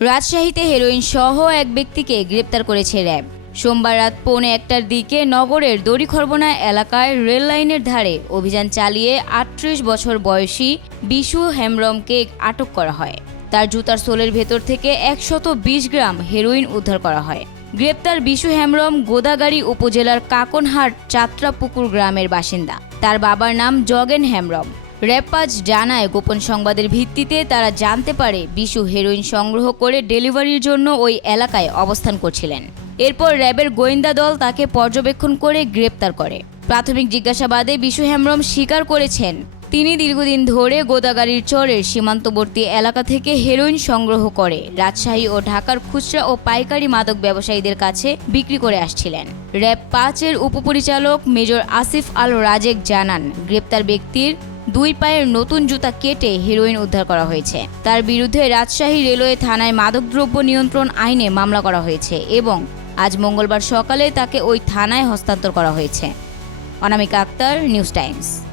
রাজশাহীতে হেরোইন সহ এক ব্যক্তিকে গ্রেপ্তার করেছে র্যাব। সোমবার রাত পৌনে একটার দিকে নগরের দড়িখরবনা এলাকায় রেল লাইনের ধারে অভিযান চালিয়ে আটত্রিশ বছর বয়সী বিশু হেমব্রমকে আটক করা হয়। তার জুতার সোলের ভেতর থেকে একশত বিশ গ্রাম হেরোইন উদ্ধার করা হয়। গ্রেপ্তার বিশু হেমব্রম গোদাগাড়ি উপজেলার কাকনহাট চাত্রাপুকুর গ্রামের বাসিন্দা। তার বাবার নাম জগেন হেমব্রম। র্যাপাজ জানায়, গোপন সংবাদের ভিত্তিতে তারা জানতে পারে বিশু হেরোইন সংগ্রহ করে ডেলিভারির জন্য ওই এলাকায় অবস্থান করছিলেন। এরপর র্যাবের গোয়েন্দা দল তাকে পর্যবেক্ষণ করে গ্রেপ্তার করে। প্রাথমিক জিজ্ঞাসাবাদে বিশু হেমব্রম স্বীকার করেছেন তিনি দীর্ঘদিন ধরে গোদাগাড়ির চরের সীমান্তবর্তী এলাকা থেকে হেরোইন সংগ্রহ করে। রাজশাহী ও ঢাকার খুচরা ও পাইকারি মাদক ব্যবসায়ীদের কাছে বিক্রি করে আসছিলেন। র্যাব পাঁচের উপপরিচালক মেজর আসিফ আল রাজেক জানান, গ্রেপ্তার ব্যক্তির দুই পায়ের নতুন জুতা কেটে হেরোইন উদ্ধার করা হয়েছে। তার বিরুদ্ধে রাজশাহী রেলওয়ে থানায় মাদকদ্রব্য নিয়ন্ত্রণ আইনে মামলা করা হয়েছে এবং আজ মঙ্গলবার সকালে তাকে ওই থানায় হস্তান্তর করা হয়েছে। Anamika Akter, News Times.